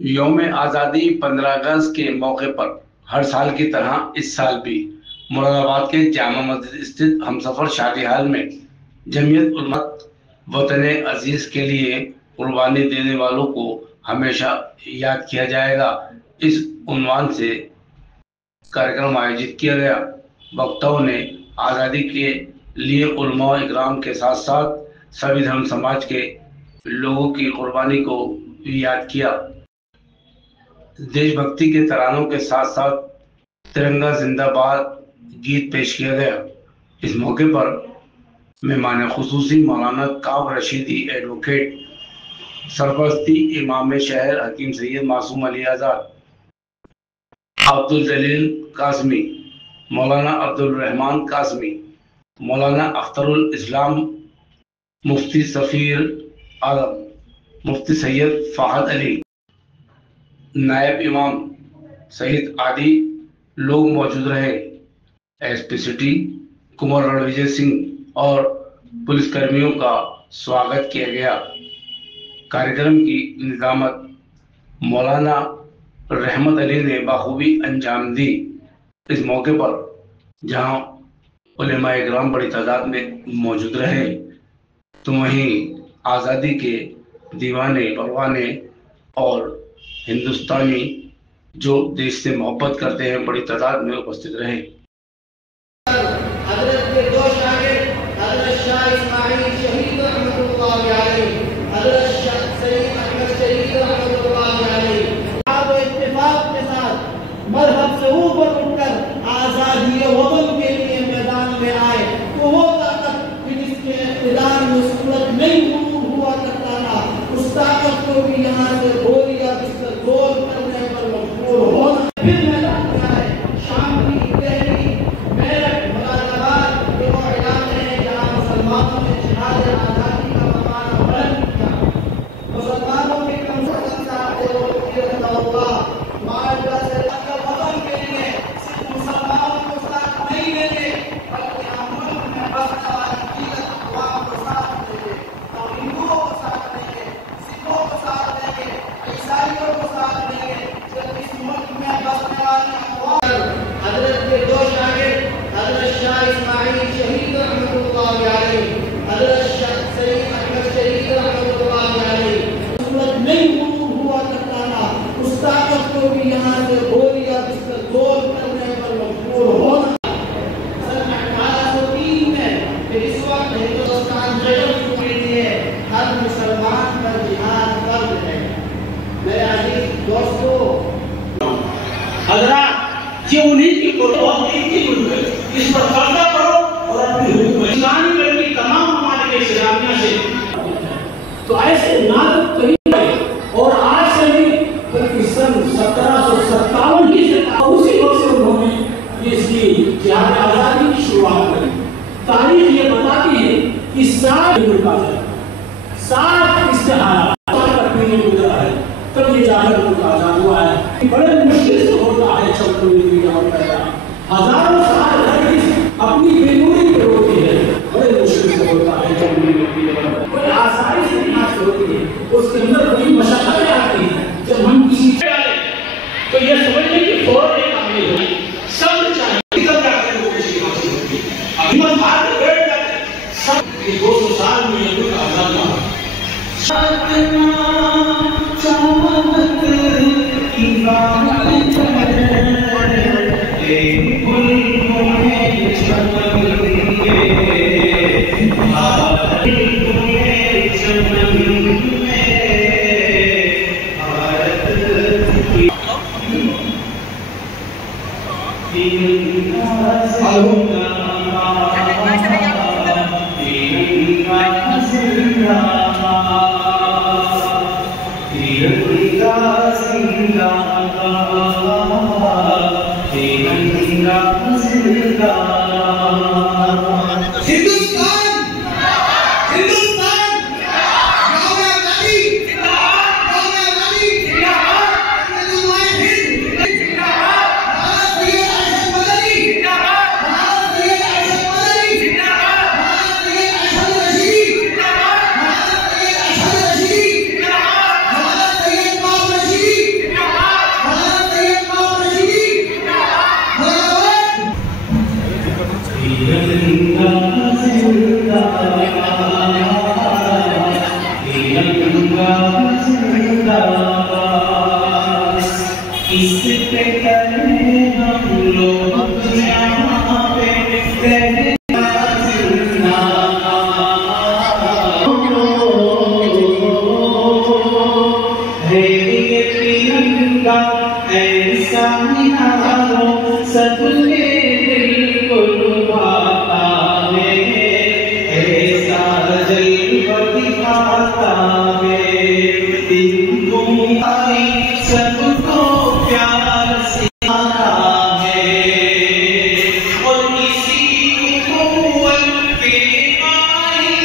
यौम आज़ादी 15 अगस्त के मौके पर हर साल की तरह इस साल भी मुरादाबाद के जामा मस्जिद स्थित हमसफर शादी हाल में जमीयत उलमा वतन अजीज के लिए कुर्बानी देने वालों को हमेशा याद किया जाएगा। इस उन्वान से कार्यक्रम आयोजित किया गया। वक्ताओं ने आज़ादी के लिए उलमा इकराम के साथ साथ सभी धर्म समाज के लोगों की कुर्बानी को याद किया। देशभक्ति के तरानों के साथ साथ तिरंगा जिंदाबाद गीत पेश किया गया। इस मौके पर मेहमान खुसूसी मौलाना काब रशीदी, एडवोकेट सरपरस्ती इमाम शहर हकीम सैयद मासूम अली आज़ाद, अब्दुल जलील कासमी, मौलाना अब्दुल रहमान कासमी, मौलाना अख्तरुल इस्लाम, मुफ्ती सफ़ीर आलम, मुफ्ती सैयद फ़हद अली, नायब इमाम सहित आदि लोग मौजूद रहे। एसपी सिटी कुमार रणविजय सिंह और पुलिसकर्मियों का स्वागत किया गया। कार्यक्रम की निजामत मौलाना रहमत अली ने बखूबी अंजाम दी। इस मौके पर जहां उलेमा इकराम बड़ी तादाद में मौजूद रहे, तो वहीं आज़ादी के दीवाने परवाने और हिंदुस्तानी जो देश से मोहब्बत करते हैं बड़ी तादाद में उपस्थित रहे। हजरत के दो शागिर्द हजरत शाह इस्माइल शहीद रहमतुल्लाह अलैहि, हजरत शाह सईद अहमद शहीद रहमतुल्लाह अलैहि आप इत्तेफाक के साथ मजहब से ऊपर उठकर आजादी वतन के लिए मैदान में आए, तो वो ताकत जिसके इख्तियार में सूरत नहीं हुआ करता था, उस ताकत को भी यहाँ से गोलियां बिस्तर गोल करने पर मजबूर होना। फिर मैदान में आए शाम की दिल्ली मेरठ मुरादाबाद के वो इलाके हैं जहाँ मुसलमानों ने जिहाद आज़ादी का मकान बुलंद किया। मुसलमानों के कम से कम साथ थे वो माजरा से वतन के लिए सिर्फ मुसलमानों को साथ नहीं देंगे, बल्कि हम मुल्क में बसने वाली अक़वाम को साथ देंगे, और हिंदुओं को साथ देंगे, सिखों को साथ देंगे, ईसाइयों को साथ देंगे। जब इस मुल्क में बसने वाली अक़वाम हजरत के दो शागिर्द हजरत शाह इस्माइल शहीद रहमतुल्लाह अलैहि, हजरत शाह सईद अहमद शहीद रहमतुल्लाह अलैहि सूरत नहीं हुआ करता था, उस ताकत को भी यहाँ से गोलियां बिस्तर गोल करने पर मजबूर होना। सन 1803 में इस वक्त हिंदुस्तान जजब के लिए हर मुसलमान पर जिहाद फर्ज है। मेरे अजीज दोस्तों, हजरत ये उन्हीं की इस पर पर्दा करो और अपनी हुकूमत की तमाम हमारे इस्लामिया से तो ऐसे नादक कहीं और आज से नहीं बल्कि सन 1757 ही से उसी वक्त से उन्होंने इसकी जिहाद आज़ादी की शुरुआत करी। तारीख ये बताती है कि 7 इस्तेहारा का पीरियड गुजरा है, तब ये जाकर मुल्क आज़ाद हुआ है। बड़े मुश्किल से होता है हजारों साल अपनी बेनूरी पे होती है, बड़े मुश्किल से होता है, कोई आसानी से नहीं हासिल होती है, उसके अंदर बड़ी मशक्कतें आती हैं। जब हम किसी तो ये समझने की फौरन एक आदमी हो सब चाहिए सब जाते हैं, वो किसी हासिल होती है। अभी मत बात बैठ जाते सब 200 साल में ये मुल्क आजाद हुआ। सबके दिल को लुभाता है, ऐसा जलवा दिखाता है, दिन तुम्हारी सबको प्यार सिखाता है, और किसी कुव्वत के माहिर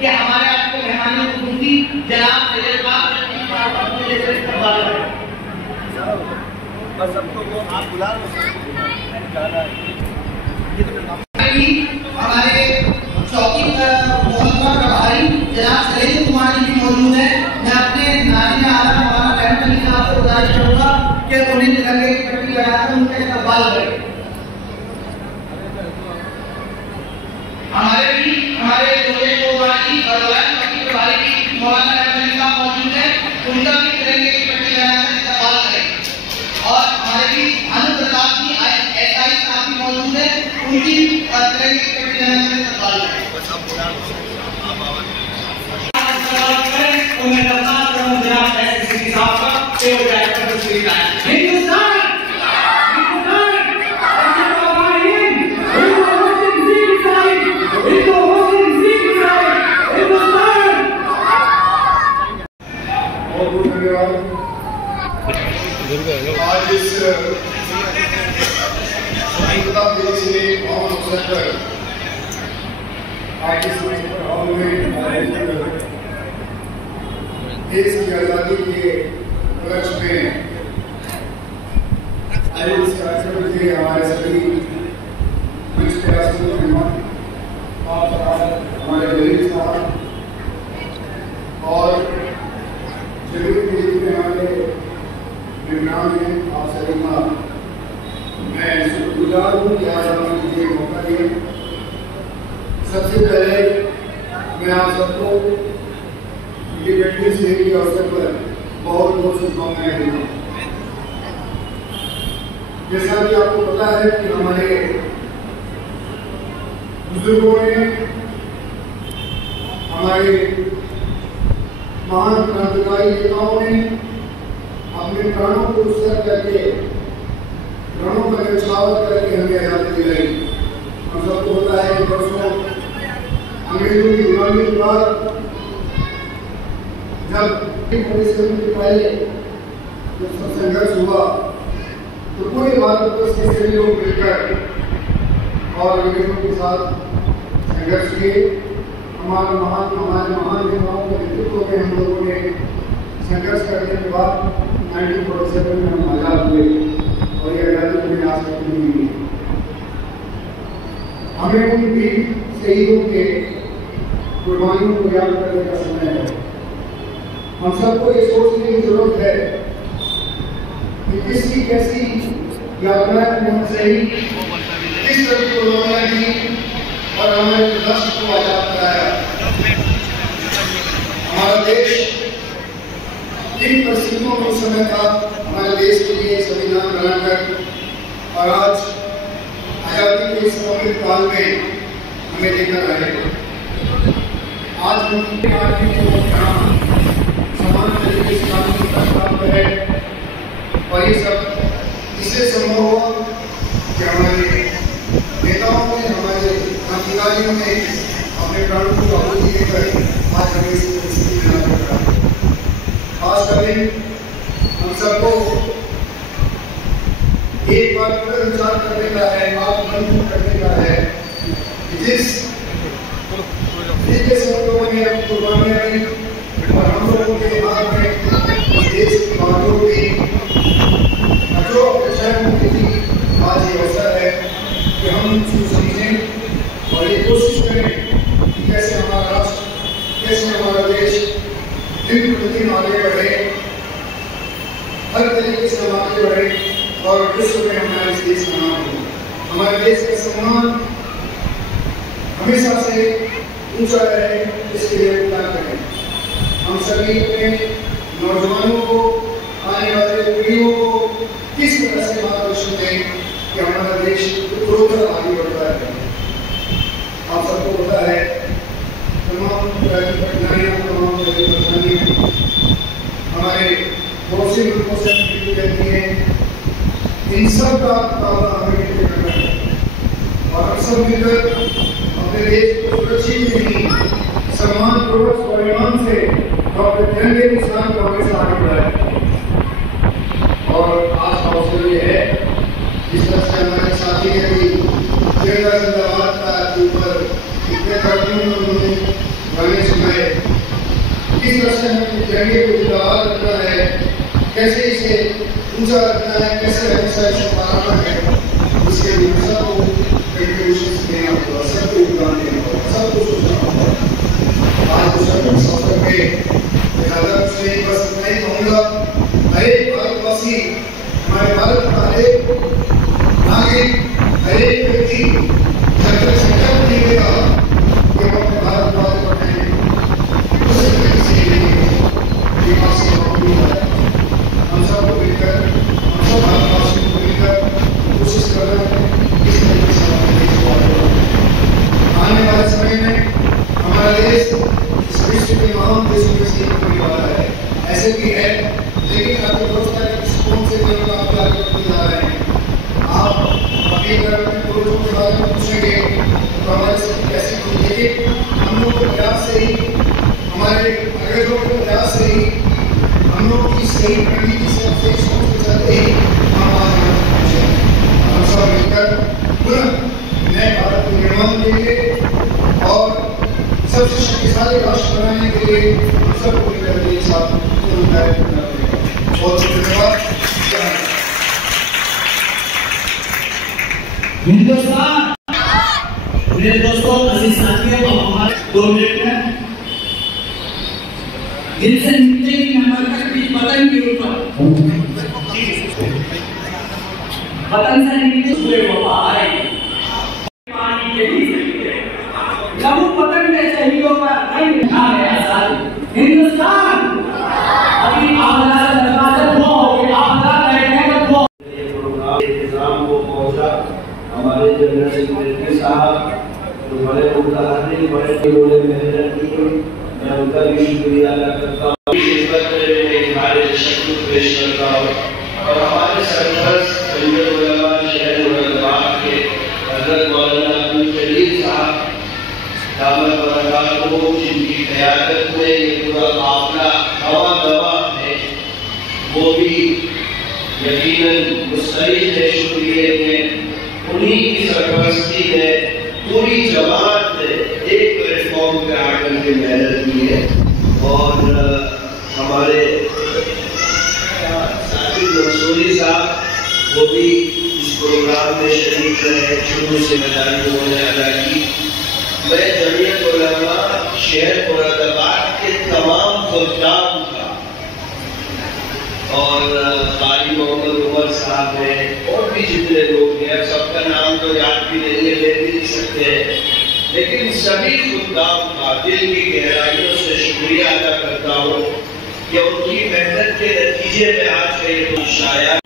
कि हमारे आज के मेहमानों को दूंगी जनाब सबको वो आप बुला हमारे चौकी मोहल्ला प्रभारी जनाब शैलेंद्र कुमार जी भी मौजूद है। मैं अपने नाज़िर आज़म मौलाना रहमत अली साहब से गुजारिश करूंगा कि उन्हें तिरंगे की पट्टी लगाकर उनका इस्तकबाल करें। हमारे जोड़े प्रभारी और प्रभारी भी मौलाना रहमत अली साहब मौजूद है, उनका भी तिरंगे की पट्टी लगाकर इस्तकबाल करें। और हमारे भी भानु प्रताप जी एसआई साहब भी मौजूद है, उनकी तिरंगे की पट्टी लगाकर इस्तकबाल करें। उन्हें दरखास्त करूं जनाब एसएससी साहब का कि वो डायरेक्टर को स्वीकार करें। हिंदुस्तान आज इस स्वतंत्रता दिवस के पावन अवसर पर आज इस हॉल में देश की आज़ादी के उपलक्ष्य में आयोजित इस कार्यक्रम के हमारे सभी मंच के राष्ट्रीय मेहमान हमारे वजीर साहब और जरूर के हमारे मेहमान हैं, आप सभी का मैं शुक्रगुजार हूँ कि आज आपने मुझे मौका दिया। सबसे पहले मैं आप सबको इंडिपेंडेंस डे के अवसर पर बहुत बहुत शुभकामनाएं देता हूँ। जैसा कि आपको पता है कि हमारे बुजुर्गों ने, हमारे महान क्रांतिकारी नेताओं ने अपने प्राणों को उत्सर्ग करके, प्राणों का न्यौछावर करके हमें आजादी दिलाई। हम सबको पता है कि परसों अंग्रेजों की गुलामी के बाद जब के पहले जब संघर्ष हुआ तो पूरे भारतवर्ष के सभी लोग मिलकर और अंग्रेजों के साथ संघर्ष किए। हमारे महान नेताओं के नेतृत्व में हम लोगों ने संघर्ष करने के बाद 1947 में हम आजाद हुए और ये आजादी हमें आज तक नहीं मिली। हमें उन वीर शहीदों के कुर्बानियों को याद करने का समय है। हम सबको ये सोचने की जरूरत है कि किसकी कैसी यात्राएं हम सही, किस तरह की कुर्बानियां दी और हमारे राष्ट्र को आजाद कराया। हमारा देश इन परिस्थितियों में समय था हमारे देश के लिए संविधान बनाकर और आज आजादी के इस अमृत काल में हमें लेकर आए। आज हम समान तरीके से कानून का प्राप्त है और ये सब इससे संभव हुआ कि हमारे नेताओं ने, हमारे क्रांतिकारियों ने अपने प्राणों को आहुति देकर आज हमें इस परिस्थिति में लाया। खास करके हम सबको एक बार पुनर्विचार करने का है, आत्ममंथन करने का है कि जिस तरीके से हम लोगों ने अपनी कुर्बानियां दी और हम लोगों के हाथ में देश की बातों की जो और विश्व में हमारे देश का नाम हो। हमारे देश का सम्मान हमेशा से ऊंचा रहे, इसके लिए प्रयास करें। हम सभी अपने नौजवानों को, आने वाले पीढ़ियों को किस तरह से मार्गदर्शन दें कि हमारा देश उत्तरोत्तर आगे बढ़ता है। आप सबको पता है तमाम तरह की कठिनाइयाँ, तमाम तरह की परेशानियाँ हमारे पड़ोसी मुल्कों से मिलती रहती हैं। इन सब का मुकाबला हमें मिलकर करना है और हम सब मिलकर अपने देश को सुरक्षित नहीं, सम्मानपूर्वक स्वाभिमान से अपने तिरंगे निशान को हमेशा आगे बढ़ाएं। और आज का अवसर ये है, जिस तरह से हमारे साथी ने भी तिरंगा जिंदाबाद का ऊपर इतने कर्मियों में उन्होंने गाने सुनाए, किस तरह से हमें तिरंगे को जिंदाबाद रखना है, कैसे इसे ऊंचा रखना है, कैसे हमेशा इसे बढ़ाना है, इसके लिए सबको कंट्रीब्यूशन देना होगा, सबको योगदान देना होगा, सबको सोचना होगा। आज उस अवसर पे ज़्यादा कुछ नहीं, बस इतना ही कहूँगा, हर एक भारतवासी, हमारे भारत का हर एक नागरिक, हर एक व्यक्ति जब तक संकल्प नहीं लेगा कि हम अपने भारत को आगे बढ़ाएंगे, उस समय किसी दिमाग से है। हम सबको मिलकर, हम सब भारतवासियों को मिलकर कोशिश कर रहे हैं इस तरीके से हमारे देश को आगे बढ़ाएं। आने वाले समय में हमारा देश इस विश्व के महान देशों में से एक होने वाला है, ऐसे भी है, लेकिन अर्थव्यवस्था के दृष्टिकोण से भी हम काफी आगे बढ़ते जा रहे हैं। आप अभी अगर अपने पूर्वजों के बारे में पूछेंगे तो हमारे स्थिति कैसी थी, लेकिन हम लोग के प्रयास से ही, हमारे अंग्रेजों के प्रयास से ही, हम लोग की सही रणनीति से, सही सोच के चलते ही हम आज यहाँ पहुँचे। हम सब मिलकर पुनः नए भारत के निर्माण के लिए और सबसे शक्तिशाली राष्ट्र बनाने के लिए हम सबको मिलकर एक साथ कार्य करना पड़ेगा। बहुत धन्यवाद। हिंदुस्तान, मेरे दोस्तों, अजीज साथियों, हमारे 2 मिनट में जिनसे नीचे की नंबर तक भी पतन के ऊपर पतन से नीचे हुए वो आए पानी के ही लघु पतन के शहीदों का रंग दिखा गया साथ हिंदुस्तान अभी आजाद दरवाजा हो गया, आजाद रहने का वो इंतजाम को पहुंचा। हमारे जनरल सेक्रेटरी साहब जो बड़े उदाहरण, बड़े जिन्होंने मेहनत की, मैं उनका भी शुक्रिया अदा करता हूँ। हमारे शक्ति पेश करता हूँ और हमारे सरपंच शहर औरंगाबाद के हजरत मौलाना अब्दुल जलील साहब दामद बरकत को, जिनकी क़यादत में ये पूरा काफिला हवा दवा है, वो भी यकीनन मुस्तैद है शुक्रिया में। उन्हीं की सरपरस्ती में पूरी जमात ने एक प्लेटफॉर्म पे आकर के मेहनत की है और हमारे साथी मंसूरी साहब वो भी इस प्रोग्राम में शरीक रहे, शुरू से जिम्मेदारी उन्होंने अदा की। मैं जमीयत उलमा शहर औरंगाबाद के तमाम खुदाम का और कारी मोहम्मद उमर साहब हैं और भी जितने लोग हैं, सबका नाम तो याद भी नहीं है, ले भी नहीं सकते हैं, लेकिन सभी खुदाम का दिल की गहराइयों से शुक्रिया अदा करता हूँ कि उनकी मेहनत के नतीजे में आज का ये शाया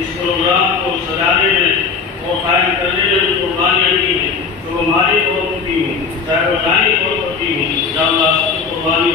इस प्रोग्राम को सजाने में वो कायम करने में जो कुर्बानियाँ दी हैं, जो हमारी तौर होती हूँ, चाहे वो लानी तौर होती हूँ, या अल्लाह कुर्बानी